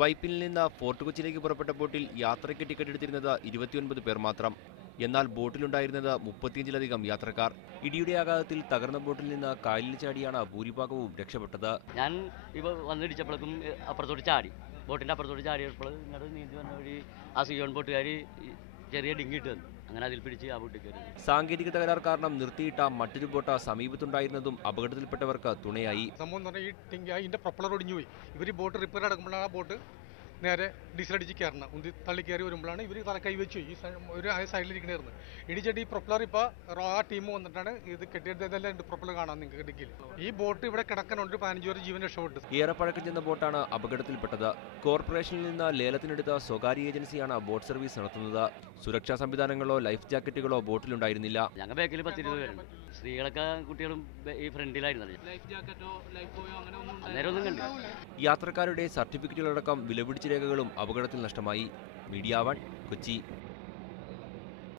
വൈപ്പിനിൽ നിന്ന് ഫോർട്ട് കൊച്ചിയിലേക്ക് പുറപ്പെട്ട ബോട്ടിൽ യാത്രയ്ക്ക് ടിക്കറ്റ് എടുത്തിരുന്നത് 29 പേർ മാത്രം. എന്നാൽ ബോട്ടിലുണ്ടായിരുന്നത് 35ലധികം യാത്രക്കാർ. ഇടിയുടെ ആഘാതത്തിൽ തകർന്ന ബോട്ടിൽ നിന്ന് കായലിൽ ചാടിയാണ് ഭൂരിഭാഗവും രക്ഷപ്പെട്ടത്. ഞാൻ ഇപ്പോൾ വന്നിടിച്ചപ്പോഴേക്കും അപ്പുറത്തോട്ട് ചാടി, ബോട്ടിൻ്റെ അപ്പുറത്തോട്ട് ചാടിയപ്പോൾ ഇങ്ങോട്ട് നീന്തി വന്ന വഴി ആ സിയോൺ ബോട്ടുകാർ ചെറിയ ഡിങ്ങിട്ട് വന്നു. അങ്ങനെ അതിൽ പിടിച്ച് ആ ബോട്ടിൽ കയറി. സാങ്കേതിക തകരാർ കാരണം നിർത്തിയിട്ട മറ്റൊരു ബോട്ട് സമീപത്തുണ്ടായിരുന്നതും അപകടത്തിൽപ്പെട്ടവർക്ക് തുണയായി. സംഭവം എന്ന് പറഞ്ഞാൽ ഇതിന്റെ പ്രൊപ്പലർ ഒടിഞ്ഞു പോയി. ഇവർ ബോട്ട് റിപ്പയർ അടക്കുമ്പോഴാണ് ആ ബോട്ട് നേരെ ഡീസലടിച്ച് കയറണം. ഉന്തി തള്ളി കയറി വരുമ്പോഴാണ് ഇവർ തല കൈവച്ചു ഈ ഒരു സൈഡിലിരിക്കണായിരുന്നു. ഇടിച്ചിട്ട് ഈ പ്രൊപ്പലർ ഇപ്പോൾ ആ ടീം വന്നിട്ടാണ് ഇത് കെട്ടിയെടുത്തതെല്ലാം പ്രൊപ്പലർ കാണാൻ നിങ്ങൾക്ക് ഡിക്കിൽ. ഈ ബോട്ട് ഇവിടെ കിടക്കാനുണ്ട്. 15 പേര് ജീവൻ രക്ഷപ്പെട്ടു. ഏറെ പഴക്കം ചെന്ന ബോട്ടാണ് അപകടത്തിൽപ്പെട്ടത്. കോർപ്പറേഷനിൽ നിന്ന് ലേലത്തിനെടുത്ത സ്വകാര്യ ഏജൻസിയാണ് ബോട്ട് സർവീസ് നടത്തുന്നത്. സുരക്ഷാ സംവിധാനങ്ങളോ ലൈഫ് ജാക്കറ്റുകളോ ബോട്ടിലുണ്ടായിരുന്നില്ല. ഞങ്ങൾ ബാക്കിൽ 10-20 പേരുണ്ട്. സ്ത്രീകളൊക്കെ കുട്ടികളും ഈ ഫ്രണ്ടിലായിരുന്നു. അന്നേരം ഒന്നും കണ്ടു. യാത്രക്കാരുടെ സർട്ടിഫിക്കറ്റുകളടക്കം വിലപിടിച്ച രേഖകളും അപകടത്തിൽ നഷ്ടമായി. മീഡിയ 1 കൊച്ചി.